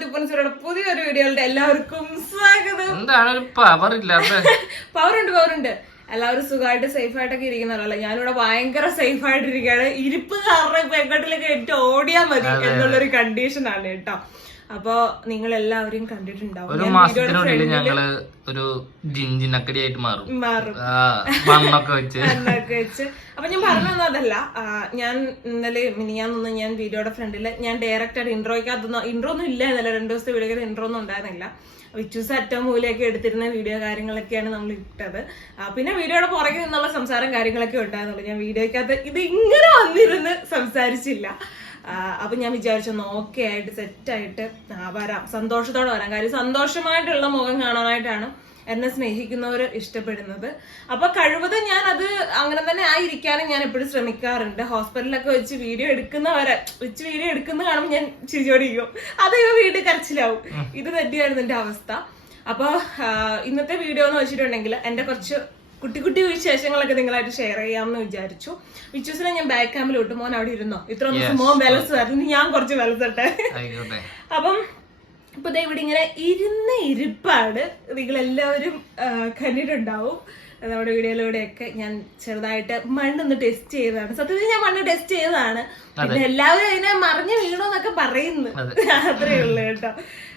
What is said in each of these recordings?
ടിപ്പൻസിയുടെ പുതിയൊരു വീഡിയോയുടെ എല്ലാവർക്കും സ്വാഗതം. എന്താണ് ഒരു പവർ ഇല്ലാത്ത പവർ ഉണ്ട്. എല്ലാവരും സുഖമായിട്ട് സേഫ് ആയിട്ടൊക്കെ ഇരിക്കുന്നവരല്ല ഞാനിവിടെ ഭയങ്കര സേഫ് ആയിട്ടിരിക്കുകയാണ് ഇരിപ്പ് കാരണം ഇപ്പൊ എങ്ങോട്ടിലേക്ക് ഏറ്റവും ഓടിയാൽ മതി എന്നുള്ളൊരു കണ്ടീഷൻ ആണ് കേട്ടോ. അപ്പൊ നിങ്ങൾ എല്ലാവരും കണ്ടിട്ടുണ്ടാവും. ഒരു മാസത്തിനുള്ളിൽ ഞങ്ങൾ ഒരു ജിഞ്ചിനക്കടിയായിട്ട് മാറും. മാറും. മണ്ണൊക്കെ വെച്ച്. വെച്ച്. അപ്പൊ ഞാൻ പറഞ്ഞു അതല്ല. ഞാൻ ഇന്നലെ മിനിയാന്നൊന്നും ഞാൻ വീഡിയോയുടെ ഫ്രണ്ടിൽ ഞാൻ ഡയറക്റ്റ് ആയിട്ട് ഇൻട്രോയ്ക്കകത്തൊന്നും ഇൻട്രോ ഒന്നും ഇല്ല എന്നല്ല രണ്ടു ദിവസത്തെ വീഡിയോ ഇൻട്രോ ഒന്നും ഉണ്ടായിരുന്നില്ല. വിച്ചൂസ് അറ്റം മൂലയൊക്കെ എടുത്തിരുന്ന വീഡിയോ കാര്യങ്ങളൊക്കെയാണ് നമ്മൾ ഇട്ടത്. പിന്നെ വീഡിയോയുടെ പുറകെ നിന്നുള്ള സംസാരം കാര്യങ്ങളൊക്കെ ഉണ്ടായിരുന്നുള്ളൂ. ഞാൻ വീഡിയോയ്ക്കകത്ത് ഇത് ഇങ്ങനെ വന്നിരുന്ന് സംസാരിച്ചില്ല. അപ്പൊ ഞാൻ വിചാരിച്ചു ഓക്കെ ആയിട്ട് സെറ്റായിട്ട് വരാം. സന്തോഷത്തോടെ വരാം. കാര്യം സന്തോഷമായിട്ടുള്ള മുഖം കാണാനായിട്ടാണ് എന്നെ സ്നേഹിക്കുന്നവർ ഇഷ്ടപ്പെടുന്നത്. അപ്പൊ കഴിവതും ഞാൻ അത് അങ്ങനെ തന്നെ ആയിരിക്കാനും ഞാൻ എപ്പോഴും ശ്രമിക്കാറുണ്ട്. ഹോസ്പിറ്റലിലൊക്കെ വെച്ച് വീഡിയോ എടുക്കുന്നവരെ വെച്ച് വീഡിയോ എടുക്കുന്ന കാണുമ്പോൾ ഞാൻ ചിരിച്ചോടിക്കും അത് ഇവ വീട്ടിൽ കരച്ചിലാവും. ഇത് തെറ്റിയായിരുന്നു എന്റെ അവസ്ഥ. അപ്പൊ ഇന്നത്തെ വീഡിയോ എന്ന് വെച്ചിട്ടുണ്ടെങ്കിൽ എന്റെ കുറച്ച് കുട്ടി കുട്ടി വിശേഷങ്ങളൊക്കെ നിങ്ങളായിട്ട് ഷെയർ ചെയ്യാമെന്ന് വിചാരിച്ചു. വിച്ചൂസിനെ ഞാൻ ബാക്ക് ക്യാമ്പിൽ വിട്ടു മോൻ അവിടെ ഇരുന്നോ? ഇത്ര മോൻ വിലസ് ആയിരുന്നു. ഞാൻ കുറച്ച് വിലസട്ടെ അപ്പം ഇപ്പൊ ഇവിടെ ഇങ്ങനെ ഇരുന്ന ഇരിപ്പാണ്. നിങ്ങൾ എല്ലാവരും കണ്ടിട്ടുണ്ടാവും. നമ്മുടെ വീഡിയോയിലൂടെയൊക്കെ ഞാൻ ചെറുതായിട്ട് മണ്ണൊന്ന് ടെസ്റ്റ് ചെയ്തതാണ്. സത്യത്തിൽ ഞാൻ മണ്ണ് ടെസ്റ്റ് ചെയ്തതാണ്. പിന്നെ എല്ലാവരും അതിനെ മറിഞ്ഞു വീണോന്നൊക്കെ പറയുന്നു. അത്രേ ഉള്ളു കേട്ടോ.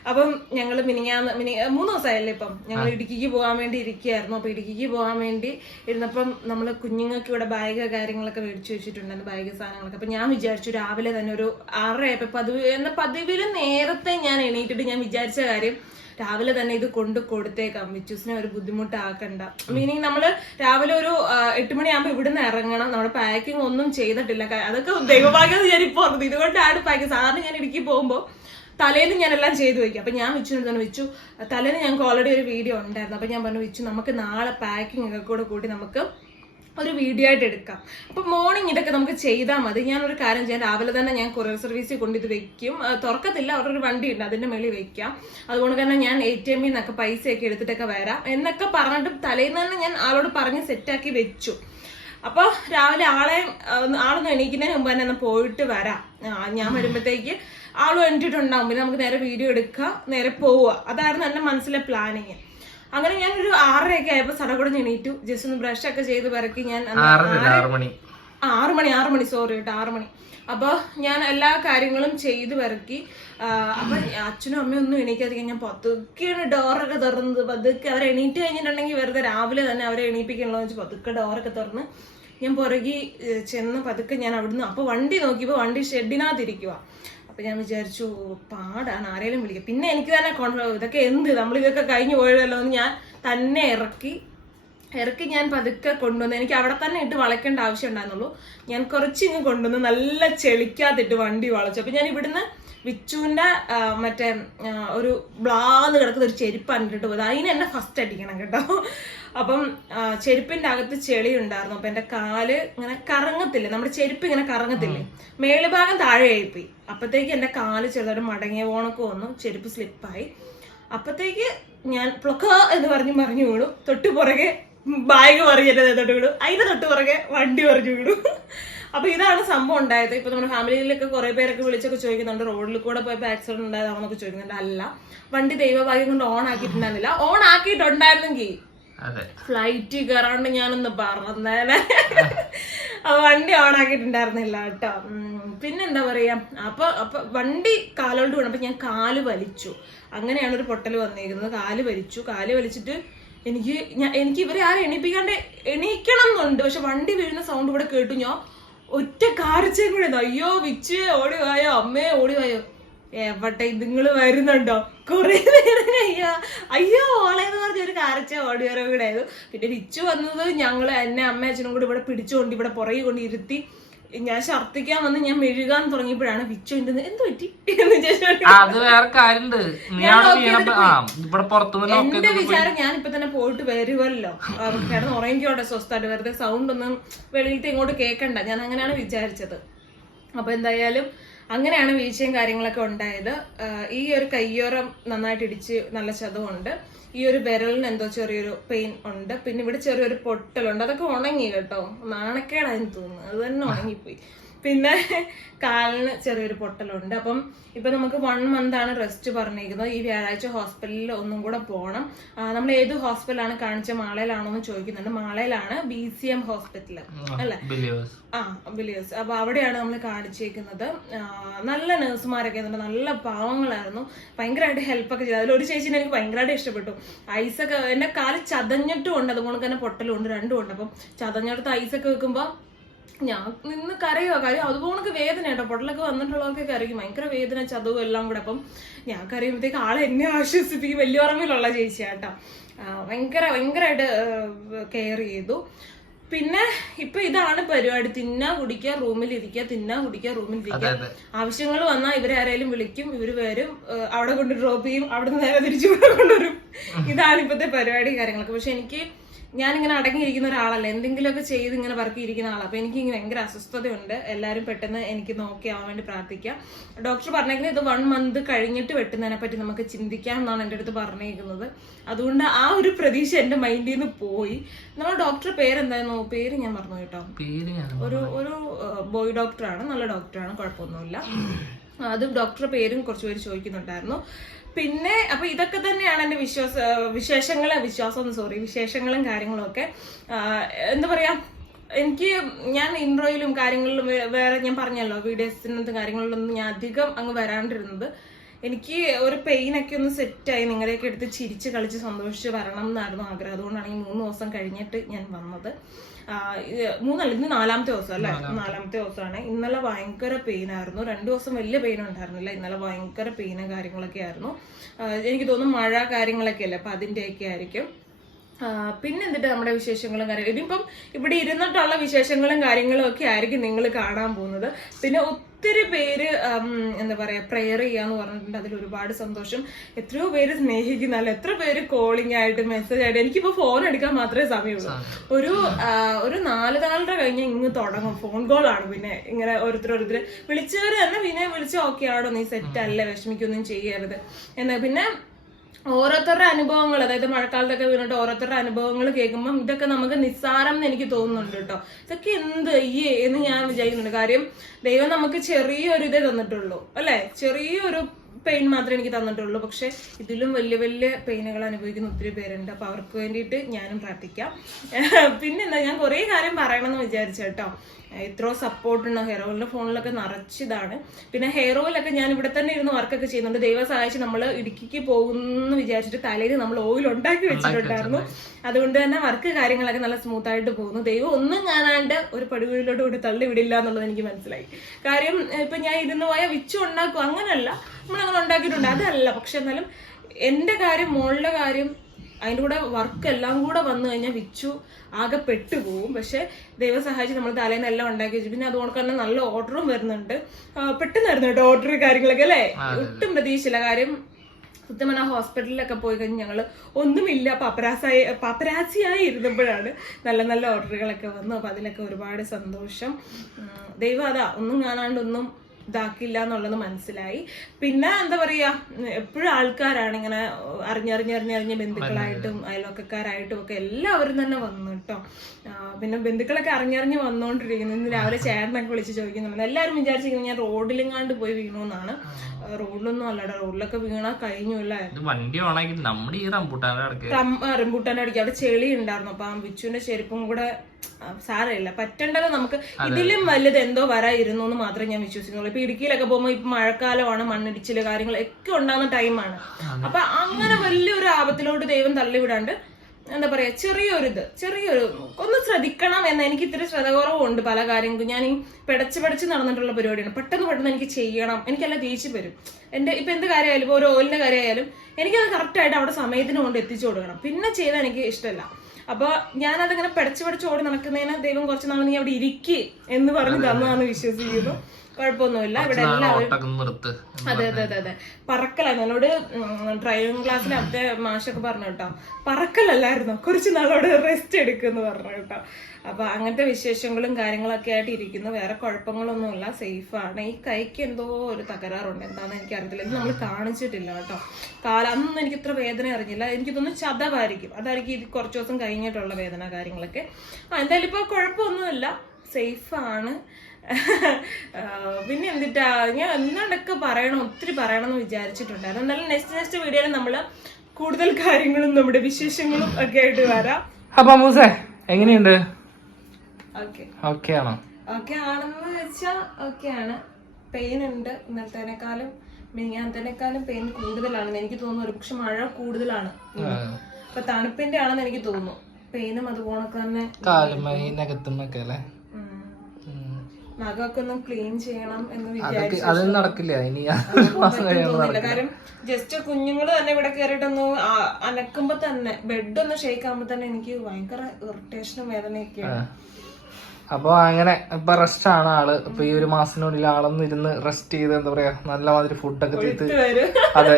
അപ്പം ഞങ്ങൾ മിനിങ്ങാന്ന് മിനി മൂന്ന് ദിവസമായല്ലേ ഇപ്പം? ഞങ്ങൾ ഇടുക്കിക്ക് പോകാൻ വേണ്ടി ഇരിക്കുകയായിരുന്നു അപ്പൊ ഇടുക്കിക്ക് പോകാൻ വേണ്ടി ഇരുന്നപ്പം നമ്മൾ കുഞ്ഞുങ്ങൾക്ക് ഇവിടെ ബാഗ് കാര്യങ്ങളൊക്കെ മേടിച്ചു വെച്ചിട്ടുണ്ടായിരുന്നു ബാഗ് സാധനങ്ങളൊക്കെ. അപ്പൊ ഞാൻ വിചാരിച്ചു രാവിലെ തന്നെ ഒരു ആറര ആയപ്പോ പതിവ് എന്ന പതിവിലും നേരത്തെ ഞാൻ എണീറ്റിട്ട് ഞാൻ വിചാരിച്ച കാര്യം രാവിലെ തന്നെ ഇത് കൊണ്ട് കൊടുത്തേക്കാം വിച്ചൂസിനെ ഒരു ബുദ്ധിമുട്ടാക്കണ്ട. മീനിങ് നമ്മൾ രാവിലെ ഒരു എട്ട് മണിയാകുമ്പോ ഇവിടുന്ന് ഇറങ്ങണം. നമ്മുടെ പാക്കിംഗ് ഒന്നും ചെയ്തിട്ടില്ല. അതൊക്കെ ദൈവഭാഗ്യം ഞാൻ ഇപ്പൊ ഓർക്കുന്നത് ഇതുകൊണ്ടാണ് പാക്കിംഗ് സാധാരണ ഞാൻ ഇടുക്കി പോകുമ്പോ തലേന്ന് ഞാൻ എല്ലാം ചെയ്തു വയ്ക്കും അപ്പൊ ഞാൻ വിച്ചു തന്നെ വിച്ചു തലേന്ന് ഞങ്ങൾക്ക് ഓൾറെഡി ഒരു വീഡിയോ ഉണ്ടായിരുന്നു. അപ്പൊ ഞാൻ പറഞ്ഞു വിച്ചു നമുക്ക് നാളെ പാക്കിംഗ് ഒക്കെ കൂടെ കൂട്ടി നമുക്ക് ഒരു വീഡിയോ ആയിട്ട് എടുക്കാം. അപ്പൊ മോർണിംഗ് ഇതൊക്കെ നമുക്ക് ചെയ്താൽ മതി. ഞാനൊരു കാര്യം ചെയ്യാം. രാവിലെ തന്നെ ഞാൻ കൊറിയർ സർവീസിൽ കൊണ്ട് ഇത് വെക്കും. തുറക്കത്തില്ല. അവിടെ ഒരു വണ്ടി ഉണ്ട്. അതിന്റെ മേളിൽ വെക്കാം. അതുകൊണ്ട് തന്നെ ഞാൻ എ ടി എമ്മിൽ നിന്നൊക്കെ പൈസയൊക്കെ എടുത്തിട്ടൊക്കെ വരാം. എന്നൊക്കെ പറഞ്ഞിട്ട് തലേന്ന് തന്നെ ഞാൻ ആളോട് പറഞ്ഞ് സെറ്റാക്കി വെച്ചു. അപ്പോൾ രാവിലെ ആളെ ആളൊന്നും എണീക്കുന്നതിന് മുമ്പ് തന്നെ പോയിട്ട് വരാം. ഞാൻ വരുമ്പോഴത്തേക്ക് ആളും എണീറ്റിട്ടുണ്ടാകും പിന്നെ നമുക്ക് നേരെ വീഡിയോ എടുക്കുക നേരെ പോവുക. അതായിരുന്നു എന്റെ മനസ്സിലെ പ്ലാനിങ് അങ്ങനെ ഞാൻ ഒരു ആറരയൊക്കെ ആയപ്പോ സടകുടഞ്ഞ് എണീറ്റു. ജസ്റ്റ് ഒന്ന് ബ്രഷ് ഒക്കെ ചെയ്ത് പിറക്കി ഞാൻ അന്ന് ആറര ആറ് മണി. ആറ് മണി സോറി കേട്ടോ ആറ് മണി. അപ്പൊ ഞാൻ എല്ലാ കാര്യങ്ങളും ചെയ്ത് പിറക്കി. ആ, അപ്പൊ അച്ഛനും അമ്മയും ഒന്നും എണീക്കാതെ ഞാൻ പതുക്കെയാണ് ഡോറൊക്കെ തുറന്നത്. പതുക്കെ അവർ എണീറ്റ് കഴിഞ്ഞിട്ടുണ്ടെങ്കിൽ വെറുതെ രാവിലെ തന്നെ അവരെ എണീപ്പിക്കണല്ലോ വെച്ച് പതുക്കെ ഡോറൊക്കെ തുറന്ന് ഞാൻ പുറകി ചെന്ന് പതുക്കെ ഞാൻ അവിടുന്ന് അപ്പൊ വണ്ടി നോക്കിയപ്പോ വണ്ടി ഷെഡിനകത്തിരിക്കുക അപ്പൊ ഞാൻ വിചാരിച്ചു പാടാണ് ആരെങ്കിലും വിളിക്കുക പിന്നെ എനിക്ക് തന്നെ ഇതൊക്കെ എന്ത്? നമ്മൾ ഇതൊക്കെ കഴിഞ്ഞു പോയതല്ലോ എന്ന് ഞാൻ തന്നെ ഇറക്കി ഇറക്കി ഞാൻ പതുക്കെ കൊണ്ടുവന്ന് എനിക്ക് അവിടെ തന്നെ ഇട്ട് വളയ്ക്കേണ്ട ആവശ്യം ഉണ്ടായിരുന്നുള്ളൂ. ഞാൻ കുറച്ച് ഇങ്ങ് കൊണ്ടുവന്ന് നല്ല ചെളിക്കാത്തിട്ട് വണ്ടി വളച്ചു. അപ്പൊ ഞാൻ ഇവിടുന്ന് വിച്ചുവിന്റെ മറ്റേ ഒരു ബ്ലാന്ന് കിടക്കുന്ന ഒരു ചെരുപ്പ് ഇട്ടിട്ട് പോയത്. അതിന് എന്നെ ഫസ്റ്റ് അടിക്കണം കേട്ടോ. അപ്പം ചെരുപ്പിന്റെ അകത്ത് ചെളി ഉണ്ടായിരുന്നു. അപ്പൊ എന്റെ കാൽ ഇങ്ങനെ കറങ്ങത്തില്ല? നമ്മുടെ ചെരുപ്പ് ഇങ്ങനെ കറങ്ങത്തില്ലേ? മേളുഭാഗം താഴെയായിപ്പോയി. അപ്പത്തേക്ക് എന്റെ കാൽ ചെറുതായിട്ട് മടങ്ങിയ പോണൊക്കെ വന്നു. ചെരുപ്പ് സ്ലിപ്പായി. അപ്പത്തേക്ക് ഞാൻ പ്ലൊക്ക എന്ന് പറഞ്ഞ് മറിഞ്ഞു വീണു. തൊട്ട് പുറകെ ബാഗ് മറിഞ്ഞിട്ട് തൊട്ട് വീണു. അതിന്റെ തൊട്ട് പുറകെ വണ്ടി മറിഞ്ഞു വീണു. അപ്പൊ ഇതാണ് സംഭവം ഉണ്ടായത്. ഇപ്പൊ നമ്മുടെ ഫാമിലിയിലൊക്കെ കുറെ പേരൊക്കെ വിളിച്ചൊക്കെ ചോദിക്കുന്നുണ്ട് റോഡിൽ കൂടെ പോയപ്പോ ആക്സിഡന്റ് ഉണ്ടായതാണെന്നൊക്കെ ചോദിക്കുന്നുണ്ട്. അല്ല വണ്ടി ദൈവഭാഗ്യം കൊണ്ട് ഓൺ ആക്കിയിട്ടുണ്ടായിരുന്നില്ല. ഓൺ ആക്കിയിട്ടുണ്ടായിരുന്നെങ്കിൽ ഫ്ലൈറ്റ് കയറാണ്ട് ഞാനൊന്ന് പറഞ്ഞേനെ. അപ്പൊ വണ്ടി ഓൺ ആക്കിയിട്ടുണ്ടായിരുന്നില്ല കേട്ടോ. പിന്നെന്താ പറയാ? അപ്പൊ അപ്പൊ വണ്ടി കാലോണ്ട് വീണപ്പോ ഞാൻ കാൽ വലിച്ചു. അങ്ങനെയാണ് ഒരു പൊട്ടൽ വന്നിരിക്കുന്നത് കാൽ വലിച്ചു. കാൽ വലിച്ചിട്ട് എനിക്ക് എനിക്ക് ഇവരെ ആരും എണീപ്പിക്കാണ്ട് എണീക്കണം എന്നുണ്ട് പക്ഷെ വണ്ടി വീഴുന്ന സൗണ്ട് ഇവിടെ കേട്ടു. ഞാൻ ഒറ്റ കാരച്ചയും കൂടെ അയ്യോ വിച്ച് ഓടി വായോ അമ്മേ ഓടി വായോ എവട്ടെ നിങ്ങൾ വരുന്നുണ്ടോ? കുറെ നേരം അയ്യോ അയ്യോ ഓളെന്ന് പറഞ്ഞ ഒരു കാരച്ച വരവ് കൂടെ ആയിരുന്നു. പിന്നെ വിച്ചു വന്നത് ഞങ്ങൾ എന്നെ അമ്മ അച്ഛനും കൂടി ഇവിടെ പിടിച്ചുകൊണ്ട് ഇവിടെ പുറകെ കൊണ്ട് ഇരുത്തി ഞാൻ ഛർദ്ദിക്കാൻ വന്ന് ഞാൻ മെഴുകാൻ തുടങ്ങിയപ്പോഴാണ് വിച്ചു ഉണ്ടെന്ന്. എന്ത് പറ്റി? എന്ന് അത് വേറെ കാര്യണ്ട്. ഇവിടെ പുറത്തുനിന്ന് എന്റെ വിചാരം ഞാൻ ഇപ്പൊ തന്നെ പോയിട്ട് വരുമല്ലോ ആ, കിടന്ന് ഉറങ്ങിക്കോട്ടെ സ്വസ്ഥായിട്ട് വെറുതെ സൗണ്ട് ഒന്നും വെളിയിലത്തെ ഇങ്ങോട്ട് കേൾക്കണ്ട ഞാൻ അങ്ങനെയാണ് വിചാരിച്ചത്. അപ്പൊ എന്തായാലും അങ്ങനെയാണ് വീഴ്ചയും കാര്യങ്ങളൊക്കെ ഉണ്ടായത്. ഈ ഒരു കയ്യോരം നന്നായിട്ട് ഇടിച്ച് നല്ല ചതവുണ്ട് ഈ ഒരു വിരലിന് എന്തോ ചെറിയൊരു പെയിൻ ഉണ്ട്. പിന്നെ ഇവിടെ ചെറിയൊരു പൊട്ടലുണ്ട്. അതൊക്കെ ഉണങ്ങി കേട്ടോ. നാണക്കേടായി തോന്നുന്നു. അത് തന്നെ ഉണങ്ങിപ്പോയി. പിന്നെ കാലിന് ചെറിയൊരു പൊട്ടലുണ്ട്. അപ്പം ഇപ്പൊ നമുക്ക് വൺ മന്ത് ആണ് റെസ്റ്റ് പറഞ്ഞിരിക്കുന്നത്. ഈ വ്യാഴാഴ്ച ഹോസ്പിറ്റലിൽ ഒന്നും കൂടെ പോകണം നമ്മൾ ഏത് ഹോസ്പിറ്റലാണ് കാണിച്ച മാളയിലാണോ എന്ന് ചോദിക്കുന്നുണ്ട്. മാളയിലാണ് ബി സി എം ഹോസ്പിറ്റൽ അല്ലേ? ആ ബിലിയേഴ്സ് അപ്പൊ അവിടെയാണ് നമ്മൾ കാണിച്ചേക്കുന്നത്. നല്ല നഴ്സുമാരൊക്കെ നല്ല പാവങ്ങളായിരുന്നു. ഭയങ്കരമായിട്ട് ഹെൽപ്പൊക്കെ ചെയ്തു. അതിൽ ഒരു ചേച്ചിനെ എനിക്ക് ഭയങ്കരമായിട്ട് ഇഷ്ടപ്പെട്ടു. ഐസൊക്കെ എന്റെ കാൽ ചതഞ്ഞിട്ടും ഉണ്ട്. അതുകൊണ്ട് തന്നെ പൊട്ടലും ഉണ്ട്. രണ്ടും ഉണ്ട്. അപ്പം ചതഞ്ഞെടുത്ത് ഐസൊക്കെ വെക്കുമ്പോ ഞാൻ നിന്ന് കരയോ കാര്യം അതുപോലെ വേദന കേട്ടോ. പൊട്ടലൊക്കെ വന്നിട്ടുള്ളവർക്ക് കരയും ഭയങ്കര വേദന ചതവും എല്ലാം കൂടെ. അപ്പം ഞാൻ കരയുമ്പോഴത്തേക്ക് ആളെ എന്നെ ആശ്വസിപ്പിക്കും. വലിയ ഓർമ്മയിലുള്ള ചേച്ചിയാട്ടോ കേട്ടോ. ഭയങ്കര ഭയങ്കരമായിട്ട് കെയർ ചെയ്തു. പിന്നെ ഇപ്പൊ ഇതാണ് പരിപാടി. തിന്നാ കുടിക്കുക റൂമിൽ ഇരിക്കുക തിന്നാ കുടിക്കുക റൂമിൽ ഇരിക്കുക ആവശ്യങ്ങൾ വന്നാൽ ഇവരെ ആരെങ്കിലും വിളിക്കും. ഇവർ വരും. അവിടെ കൊണ്ട് ഡ്രോപ്പ് ചെയ്യും. അവിടെ നിന്ന് നേരെ തിരിച്ചു കൊണ്ടുവരും. ഇതാണ് ഇപ്പോഴത്തെ പരിപാടി കാര്യങ്ങളൊക്കെ. പക്ഷെ എനിക്ക് ഞാനിങ്ങനെ അടങ്ങിയിരിക്കുന്ന ഒരാളല്ല. എന്തെങ്കിലുമൊക്കെ ചെയ്ത് ഇങ്ങനെ വർക്ക് ഇരിക്കുന്ന ആളാണ് അപ്പൊ എനിക്ക് ഇങ്ങനെ ഭയങ്കര അസ്വസ്ഥതയുണ്ട്. എല്ലാവരും പെട്ടെന്ന് എനിക്ക് നോക്കി ആവാൻ വേണ്ടി പ്രാർത്ഥിക്കാം. ഡോക്ടർ പറഞ്ഞേക്കുന്നത് ഇത് വൺ മന്ത് കഴിഞ്ഞിട്ട് വെട്ടുന്നതിനെ പറ്റി നമുക്ക് ചിന്തിക്കാം എന്നാണ് എന്റെ അടുത്ത് പറഞ്ഞേക്കുന്നത്. അതുകൊണ്ട് ആ ഒരു പ്രതീക്ഷ എന്റെ മൈൻഡിൽ നിന്ന് പോയി. നമ്മൾ ഡോക്ടർ പേരെന്തായിരുന്നു? പേര് ഞാൻ മറന്നു കേട്ടോ. ഒരു ഒരു ബോയ് ഡോക്ടറാണ് നല്ല ഡോക്ടറാണ് കുഴപ്പമൊന്നുമില്ല. അതും ഡോക്ടറുടെ പേരും കുറച്ച് പേര് ചോദിക്കുന്നുണ്ടായിരുന്നു. പിന്നെ അപ്പൊ ഇതൊക്കെ തന്നെയാണ് എന്റെ വിശ്വാസ വിശേഷങ്ങൾ വിശ്വാസം സോറി വിശേഷങ്ങളും കാര്യങ്ങളും ഒക്കെ. എന്താ പറയാ എനിക്ക് ഞാൻ ഇൻട്രോയിലും കാര്യങ്ങളിലും വേറെ ഞാൻ പറഞ്ഞല്ലോ വീഡിയോസിനകത്ത് കാര്യങ്ങളിലൊന്നും ഞാൻ അധികം അങ്ങ് വരാണ്ടിരുന്നത്. എനിക്ക് ഒരു പെയിൻ ഒക്കെ ഒന്ന് സെറ്റായി നിങ്ങളെയൊക്കെ എടുത്ത് ചിരിച്ച് കളിച്ച് സന്തോഷിച്ച് വരണം എന്നായിരുന്നു ആഗ്രഹം. അതുകൊണ്ടാണ് ഈ മൂന്ന് ദിവസം കഴിഞ്ഞിട്ട് ഞാൻ വന്നത്. മൂന്നല്ല ഇന്ന് നാലാമത്തെ ദിവസം അല്ലേ? നാലാമത്തെ. ദിവസമാണ്. ഇന്നലെ ഭയങ്കര പെയിൻ ആയിരുന്നു. രണ്ടു ദിവസം വലിയ പെയിൻ ഉണ്ടായിരുന്നില്ല. ഇന്നലെ ഭയങ്കര പെയിനും കാര്യങ്ങളൊക്കെ ആയിരുന്നു. എനിക്ക് തോന്നുന്നു മഴ കാര്യങ്ങളൊക്കെ അല്ലേ? അപ്പൊ അതിന്റെയൊക്കെ ആയിരിക്കും. പിന്നെ എന്നിട്ട് നമ്മുടെ വിശേഷങ്ങളും കാര്യങ്ങളും? ഇതിപ്പം ഇവിടെ ഇരുന്നിട്ടുള്ള വിശേഷങ്ങളും കാര്യങ്ങളും ഒക്കെ ആയിരിക്കും നിങ്ങൾ കാണാൻ പോകുന്നത്. പിന്നെ ഒത്തിരി പേര് എന്താ പറയുക പ്രെയർ ചെയ്യാന്ന് പറഞ്ഞിട്ടുണ്ട്. അതിൽ ഒരുപാട് സന്തോഷം. എത്രയോ പേര് സ്നേഹിക്കുന്ന അല്ല എത്ര പേര് കോളിംഗ് ആയിട്ട് മെസ്സേജ് ആയിട്ട്. എനിക്കിപ്പോ ഫോൺ എടുക്കാൻ മാത്രമേ സമയമുള്ളൂ. ഒരു ഒരു നാല് നാലര കഴിഞ്ഞ് ഇങ്ങ് തുടങ്ങും. ഫോൺ കോൾ ആണ്. പിന്നെ ഇങ്ങനെ ഓരോരുത്തർ ഓരോരുത്തർ വിളിച്ചവർ തന്നെ പിന്നെ വിളിച്ച് ഓക്കെ ആണോ നീ സെറ്റ് അല്ലേ? വിഷമിക്കൊന്നും ചെയ്യരുത്. എന്നാ പിന്നെ ഓരോരുത്തരുടെ അനുഭവങ്ങൾ അതായത് മഴക്കാലത്തൊക്കെ വീണിട്ട് ഓരോരുത്തരുടെ അനുഭവങ്ങൾ കേൾക്കുമ്പോൾ ഇതൊക്കെ നമുക്ക് നിസ്സാരം എന്ന് എനിക്ക് തോന്നുന്നുണ്ട് കേട്ടോ. ഇതൊക്കെ എന്ത് ഈ എന്ന് ഞാൻ വിചാരിക്കുന്നുണ്ട്. കാര്യം ദൈവം നമുക്ക് ചെറിയൊരു ഇതേ തന്നിട്ടുള്ളൂ അല്ലെ? ചെറിയൊരു പെയിൻ മാത്രമേ എനിക്ക് തന്നിട്ടുള്ളൂ. പക്ഷെ ഇതിലും വലിയ വലിയ പെയിനുകൾ അനുഭവിക്കുന്ന ഒത്തിരി പേരുണ്ട്. അപ്പൊ അവർക്ക് വേണ്ടിയിട്ട് ഞാനും പ്രാർത്ഥിക്കാം. പിന്നെന്താ ഞാൻ കുറേ കാര്യം പറയണമെന്ന് വിചാരിച്ചു കേട്ടോ. ഇത്രയോ സപ്പോർട്ട് ഉണ്ടോ? ഹെയർ ഓയിലിന്റെ ഫോണിലൊക്കെ നിറച്ചിതാണ്. പിന്നെ ഹെയർ ഓയിലൊക്കെ ഞാൻ ഇവിടെ തന്നെ ഇരുന്ന് വർക്കൊക്കെ ചെയ്യുന്നുണ്ട്. ദൈവം സഹായിച്ച് നമ്മൾ ഇടുക്കിക്ക് പോകുന്നു വിചാരിച്ചിട്ട് തലയിൽ നമ്മൾ ഓയിൽ ഉണ്ടാക്കി വെച്ചിട്ടുണ്ടായിരുന്നു. അതുകൊണ്ട് തന്നെ വർക്ക് കാര്യങ്ങളൊക്കെ നല്ല സ്മൂത്ത് ആയിട്ട് പോകുന്നു. ദൈവം ഒന്നും കാണാണ്ട് ഒരു പടുകുഴിയിലോട്ട് കൂടി തള്ളി വിടില്ല എന്നുള്ളത് എനിക്ക് മനസ്സിലായി. കാര്യം ഇപ്പൊ ഞാൻ ഇരുന്ന് പോയാൽ വിച്ചു ഉണ്ടാക്കും നമ്മളങ്ങനെ ഉണ്ടാക്കിയിട്ടുണ്ട്. അതല്ല പക്ഷെ എന്നാലും എന്റെ കാര്യം മോളുടെ കാര്യം അതിന്റെ കൂടെ വർക്ക് എല്ലാം കൂടെ വന്നു കഴിഞ്ഞാൽ വിച്ചു ആകെ പെട്ടുപോകും പക്ഷെ ദൈവം സഹായിച്ച് നമ്മൾ തലേന്ന് എല്ലാം ഉണ്ടാക്കി വെച്ചു. പിന്നെ അതുകൊണ്ട് തന്നെ നല്ല ഓർഡറും വരുന്നുണ്ട്. പെട്ടെന്നായിരുന്നു പെട്ടെന്ന് വരുന്നു കേട്ടോ ഓർഡർ കാര്യങ്ങളൊക്കെ അല്ലേ? ഒട്ടും പ്രതീക്ഷയില്ല കാര്യം സത്യം പറഞ്ഞാൽ ഹോസ്പിറ്റലിലൊക്കെ പോയി കഴിഞ്ഞ് ഞങ്ങൾ ഒന്നുമില്ല പാപ്പരാസായി പാപ്പരാസിയായി ഇരുന്നപ്പോഴാണ് നല്ല നല്ല ഓർഡറുകളൊക്കെ വന്നു അപ്പൊ അതിലൊക്കെ ഒരുപാട് സന്തോഷം. ദൈവം അതാ ഒന്നും കാണാണ്ടൊന്നും ഇതാക്കില്ല എന്നുള്ളത് മനസ്സിലായി. പിന്നെ എന്താ പറയാ എപ്പോഴും ആൾക്കാരാണ് ഇങ്ങനെ അറിഞ്ഞറിഞ്ഞറിഞ്ഞറിഞ്ഞ ബന്ധുക്കളായിട്ടും അയൽവക്കക്കാരായിട്ടും ഒക്കെ എല്ലാവരും തന്നെ വന്നു കേട്ടോ. പിന്നെ ബന്ധുക്കളൊക്കെ അറിഞ്ഞറിഞ്ഞ് വന്നുകൊണ്ടിരിക്കുന്നു ഇന്ന് രാവിലെ ചേട്ടനൊക്കെ വിളിച്ച് ചോദിക്കുന്നുണ്ട്. എല്ലാവരും വിചാരിച്ചിരിക്കുന്നത് ഞാൻ റോഡിലെങ്ങാണ്ട് പോയി വീണു എന്നാണ് ആ, റോഡിലൊന്നും അല്ലടാ. റോഡിലൊക്കെ വീണാ കഴിഞ്ഞു വണ്ടി ഓണാക്കി നമ്മുടെ ഈ റംബൂട്ടാൻ അടിക്കുക അവിടെ ചെളി ഉണ്ടായിരുന്നു. അപ്പൊ ആ ബിച്ചുവിന്റെ ചെരുപ്പും കൂടെ സാരമില്ല. പറ്റേണ്ടത് നമുക്ക് ഇതിലും വലുത് എന്തോ വരായിരുന്നു എന്ന് മാത്രമേ ഞാൻ വിശ്വസിക്കുന്നുള്ളൂ. ഇപ്പൊ ഇടുക്കിയിലൊക്കെ പോകുമ്പോൾ ഇപ്പൊ മഴക്കാലമാണ് മണ്ണിടിച്ചിൽ കാര്യങ്ങളൊക്കെ ഉണ്ടാകുന്ന ടൈമാണ്. അപ്പൊ അങ്ങനെ വലിയൊരു ആപത്തിലോട്ട് ദൈവം തള്ളിവിടാണ്ട് എന്താ പറയാ ചെറിയൊരു ഇത് ചെറിയൊരു ഒന്ന് ശ്രദ്ധിക്കണം എന്ന് എനിക്ക് ഇത്തിരി ശ്രദ്ധകുറവുണ്ട് പല കാര്യങ്ങൾക്കും. ഞാൻ ഈ പിടച്ച് പിടച്ച് നടന്നിട്ടുള്ള പരിപാടിയാണ്. പെട്ടെന്ന് പെട്ടെന്ന് എനിക്ക് ചെയ്യണം. എനിക്കെല്ലാം ദേഷ്യം വരും. എന്റെ ഇപ്പൊ എന്ത് കാര്യമായാലും ഓരോ ഒരു കാര്യമായാലും എനിക്കത് കറക്റ്റ് ആയിട്ട് അവിടെ സമയത്തിന് കൊണ്ട് എത്തിച്ചു കൊടുക്കണം. പിന്നെ ചെയ്താൽ എനിക്ക് ഇഷ്ടമല്ല. അപ്പൊ ഞാനതിങ്ങനെ പിടച്ചു പിടച്ച് ഓടി നടക്കുന്നതിന് ദൈവം കുറച്ച് നാൾ നീ അവിടെ ഇരിക്കി എന്ന് പറഞ്ഞ് തന്നാന്ന് വിശ്വസിക്കുന്നു. കുഴപ്പമൊന്നുമില്ല. ഇവിടെ എല്ലാവരും അതെ അതെ അതെ അതെ. പറക്കല എന്നോട് ഡ്രൈവിംഗ് ക്ലാസ്സിൽ അവിടുത്തെ മാഷൊക്കെ പറഞ്ഞു കേട്ടോ. പറക്കലല്ലായിരുന്നു. കുറച്ച് നാളോട് റെസ്റ്റ് എടുക്കുമെന്ന് പറഞ്ഞു കേട്ടോ. അപ്പൊ അങ്ങനത്തെ വിശേഷങ്ങളും കാര്യങ്ങളൊക്കെ ആയിട്ട് ഇരിക്കുന്നു. വേറെ കുഴപ്പങ്ങളൊന്നുമില്ല. സേഫ് ആണ്. ഈ കൈക്ക് എന്തോ ഒരു തകരാറുണ്ട്. എന്താണെന്ന് എനിക്ക് അറിയത്തില്ല ഇത് നമ്മൾ കാണിച്ചിട്ടില്ല കേട്ടോ. കാല അന്നൊന്നും എനിക്ക് ഇത്ര വേദന അറിഞ്ഞില്ല. എനിക്ക് തോന്നുന്നു ചതവായിരിക്കും. അതായിരിക്കും ഇത് കുറച്ച് ദിവസം കഴിഞ്ഞിട്ടുള്ള വേദന കാര്യങ്ങളൊക്കെ. ആ എന്തായാലും ഇപ്പൊ കുഴപ്പമൊന്നുമില്ല. സേഫ് ആണ്. പിന്നെ എന്തിട്ടാ ഞാൻ എന്നടക്ക പറയണം ഒത്തിരി പറയണം എന്ന് വിചാരിച്ചിട്ടുണ്ടായിരുന്നു. എന്നാലും നെക്സ്റ്റ് നെക്സ്റ്റ് വീഡിയോയിൽ നമ്മൾ കൂടുതൽ കാര്യങ്ങളും നമ്മുടെ വിശേഷങ്ങളും ഒക്കെ ആയിട്ട് വരാം. അപ്പൊ മൂസേ എങ്ങനെയുണ്ട്? ഓക്കെ. ഓക്കെ ആണോ? ഓക്കെ ആണെന്ന് വെച്ചാൽ ഓക്കെ ആണ്. പെയിൻ ഉണ്ട് ഇന്നലത്തേനേക്കാളും. മിനിങ്ങാനത്തേനേക്കാളും പെയിൻ കൂടുതലാണ്. എനിക്ക് തോന്നുന്നു ഒരു പക്ഷെ മഴ കൂടുതലാണ്. അപ്പൊ തണുപ്പിന്റെ ആണെന്ന് എനിക്ക് തോന്നുന്നു. പെയിനും അതുപോണക്ക് തന്നെ കാലുമായി ഒക്കെ അല്ലേ. നഖമൊക്കെ ഒന്ന് ക്ലീൻ ചെയ്യണം എന്ന് അതൊക്കെ വിചാരിച്ചു അത് നടക്കില്ല. ഇനി തോന്നില്ല. കാര്യം ജസ്റ്റ് കുഞ്ഞുങ്ങൾ തന്നെ ഇവിടെ കയറിയിട്ടൊന്ന് ആ- അനക്കുമ്പോ തന്നെ ബെഡ് ഒന്ന് ഷേക്ക് ആകുമ്പോ തന്നെ എനിക്ക് ഭയങ്കര ഇറിറ്റേഷനും വേദനയൊക്കെയാണ്. അപ്പൊ അങ്ങനെ ഇപ്പൊ റെസ്റ്റ് ആണ് ആൾ. ഇപ്പൊ ഈ ഒരു മാസത്തിനുള്ളിൽ ആളൊന്നിരുന്ന് റെസ്റ്റ് ചെയ്ത് എന്താ പറയാ നല്ല മാതിരി ഫുഡൊക്കെ തീർത്ത് വരും അതെ.